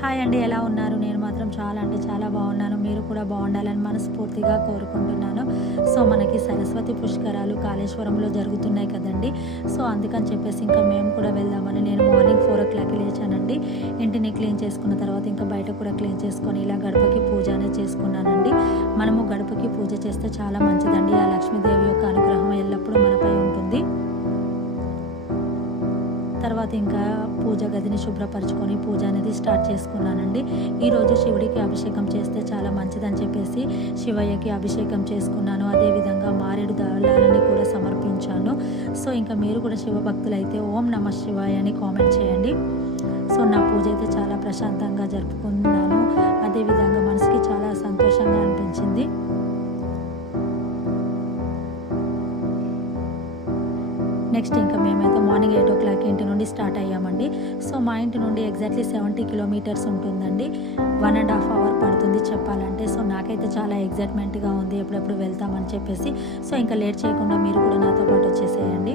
Hi అండి. ఎలా ఉన్నారు? నేను మాత్రం చాలా అంటే చాలా బాగున్నాను. మీరు కూడా బాగుండాలని మనస్ఫూర్తిగా కోరుకుంటున్నాను. సో, మనకి సరస్వతి పుష్కరాలు కాళేశ్వరంలో జరుగుతున్నాయి కదండీ! సో, అందుకని చెప్పేసి ఇంకా మేము కూడా వెళ్దామని నేను మార్నింగ్ 4:00కి లేచానండి. ఇంటిని క్లీన్ చేసుకున్న తర్వాత ఇంకా బయట కూడా క్లీన్ చేసుకొని ఇలా గడపకి పూజ అనేది చేసుకున్నానండి. మనము గడపకి పూజ చేస్తే చాలా మంచిదండి. ఆ లక్ష్మీదేవి యొక్క అనుగ్రహం ఎల్లప్పుడూ మనపై ఉంటుంది. తర్వాత ఇంకా పూజ గదిని శుభ్రపరచుకొని పూజ అనేది స్టార్ట్ చేసుకున్నానండి. ఈరోజు శివుడికి అభిషేకం చేస్తే చాలా మంచిదని చెప్పేసి శివయ్యకి అభిషేకం చేసుకున్నాను. అదేవిధంగా మారేడు దళాలని కూడా సమర్పించాను. సో, ఇంకా మీరు కూడా శివభక్తులైతే ఓం నమః శివాయ అని కామెంట్ చేయండి. సో, నా పూజ అయితే చాలా ప్రశాంతంగా జరుపుకున్నాను. అదేవిధంగా మనసుకి చాలా సంతోషంగా అనిపించింది. నెక్స్ట్ ఇంకా మేమైతే మార్నింగ్ 8:00 ఇంటి నుండి స్టార్ట్ అయ్యామండి. సో, మా ఇంటి నుండి ఎగ్జాక్ట్లీ 70 కిలోమీటర్స్ ఉంటుందండి. 1.5 అవర్ పడుతుంది చెప్పాలంటే. సో, నాకైతే చాలా ఎగ్జైట్మెంట్గా ఉంది ఎప్పుడెప్పుడు వెళ్తామని చెప్పేసి. సో, ఇంకా లేట్ చేయకుండా మీరు కూడా నాతో పాటు వచ్చేసేయండి.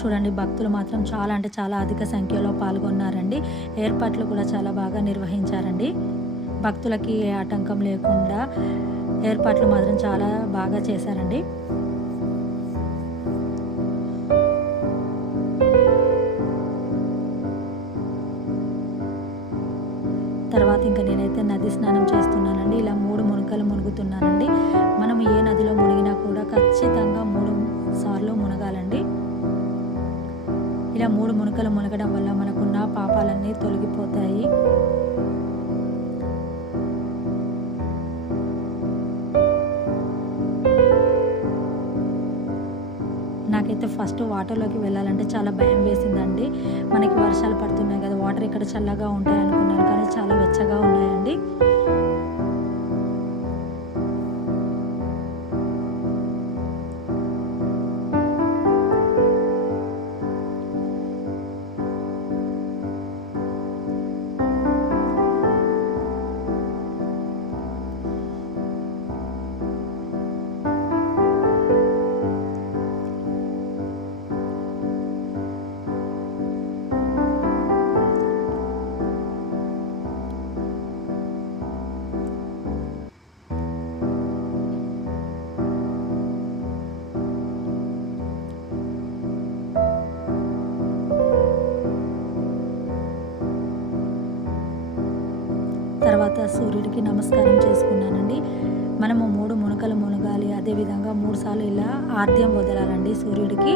చూడండి, భక్తులు మాత్రం చాలా అంటే చాలా అధిక సంఖ్యలో పాల్గొన్నారండి. ఏర్పాట్లు కూడా చాలా బాగా నిర్వహించారండి. భక్తులకి ఏ ఆటంకం లేకుండా ఏర్పాట్లు మాత్రం చాలా బాగా చేశారండి. తర్వాత ఇంకా నేనైతే నది స్నానం చేస్తున్నానండి. ఇలా 3 మునకలు మునుగుతున్నానండి. మనం ఏ నదిలో మునిగినా కూడా ఖచ్చితంగా 3 సార్లు మునగాలండి. ఇలా 3 మునకలు మునగడం వల్ల మనకున్న పాపాలన్నీ తొలగిపోతాయి. నాకైతే ఫస్ట్ వాటర్లోకి వెళ్ళాలంటే చాలా భయం వేసిందండి. మనకి వర్షాలు పడుతున్నాయి కదా, వాటర్ ఇక్కడ చల్లగా ఉంటాయి అనుకున్నాను, కానీ చాలా వెచ్చగా ఉన్నాయండి. తర్వాత సూర్యుడికి నమస్కారం చేసుకున్నానండి. మనము 3 మునకలు మునగాలి. అదేవిధంగా 3 సార్లు ఇలా ఆర్ద్యం వదలాలండి సూర్యుడికి.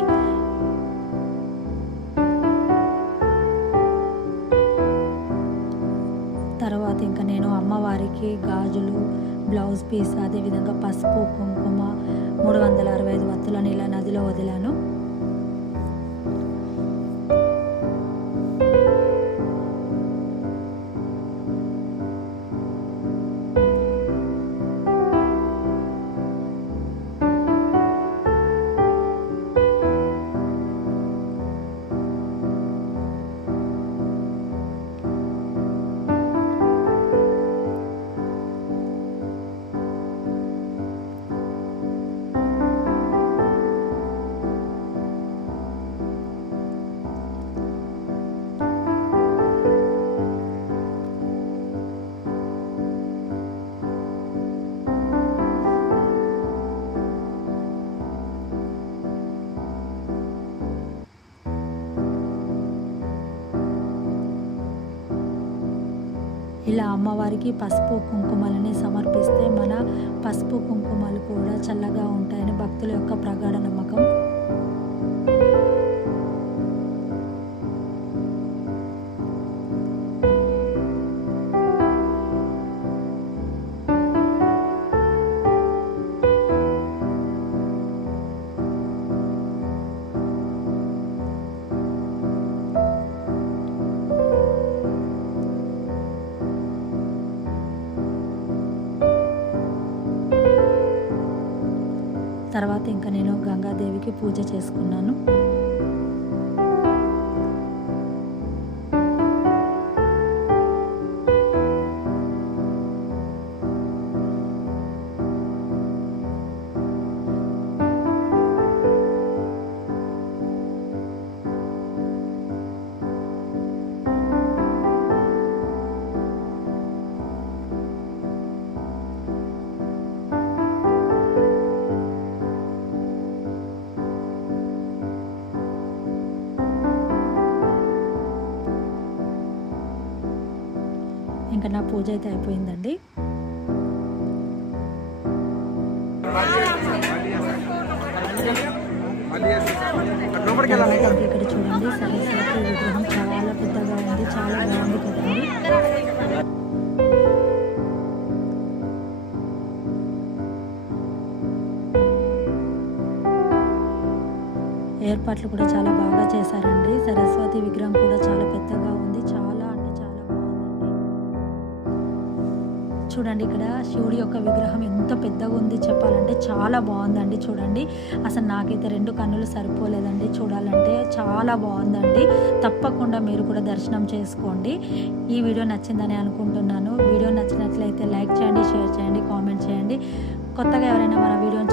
తర్వాత ఇంకా నేను అమ్మవారికి గాజులు, బ్లౌజ్ పీస్, అదేవిధంగా పసుపు, కుంకుమ, 365 వత్తులను ఇలా నదిలో వదిలాను. ఇలా అమ్మవారికి పసుపు కుంకుమలని సమర్పిస్తే మన పసుపు కుంకుమలు కూడా చల్లగా ఉంటాయని భక్తుల యొక్క ప్రగాఢ నమ్మకం. తర్వాత ఇంకా నేను గంగాదేవికి పూజ చేసుకున్నాను. నా పూజ అయితే అయిపోయిందండి. ఇక్కడ చూడండి సరస్వతి విగ్రహం చాలా పెద్దగా ఉంది, చాలా బాగుంది కదండి. ఏర్పాట్లు కూడా చాలా బాగా చేశారండి. సరస్వతి విగ్రహం కూడా చాలా పెద్దగా ఉంది, చాలా అంటే చాలా బాగుందండి. చూడండి ఇక్కడ శివుడి యొక్క విగ్రహం ఎంత పెద్దగా ఉంది చెప్పాలంటే చాలా బాగుందండి. చూడండి అసలు నాకైతే 2 కన్నులు సరిపోలేదండి చూడాలంటే, చాలా బాగుందండి. తప్పకుండా మీరు కూడా దర్శనం చేసుకోండి. ఈ వీడియో నచ్చిందని అనుకుంటున్నాను. వీడియో నచ్చినట్లయితే లైక్ చేయండి, షేర్ చేయండి, కామెంట్ చేయండి. కొత్తగా ఎవరైనా మన వీడియోని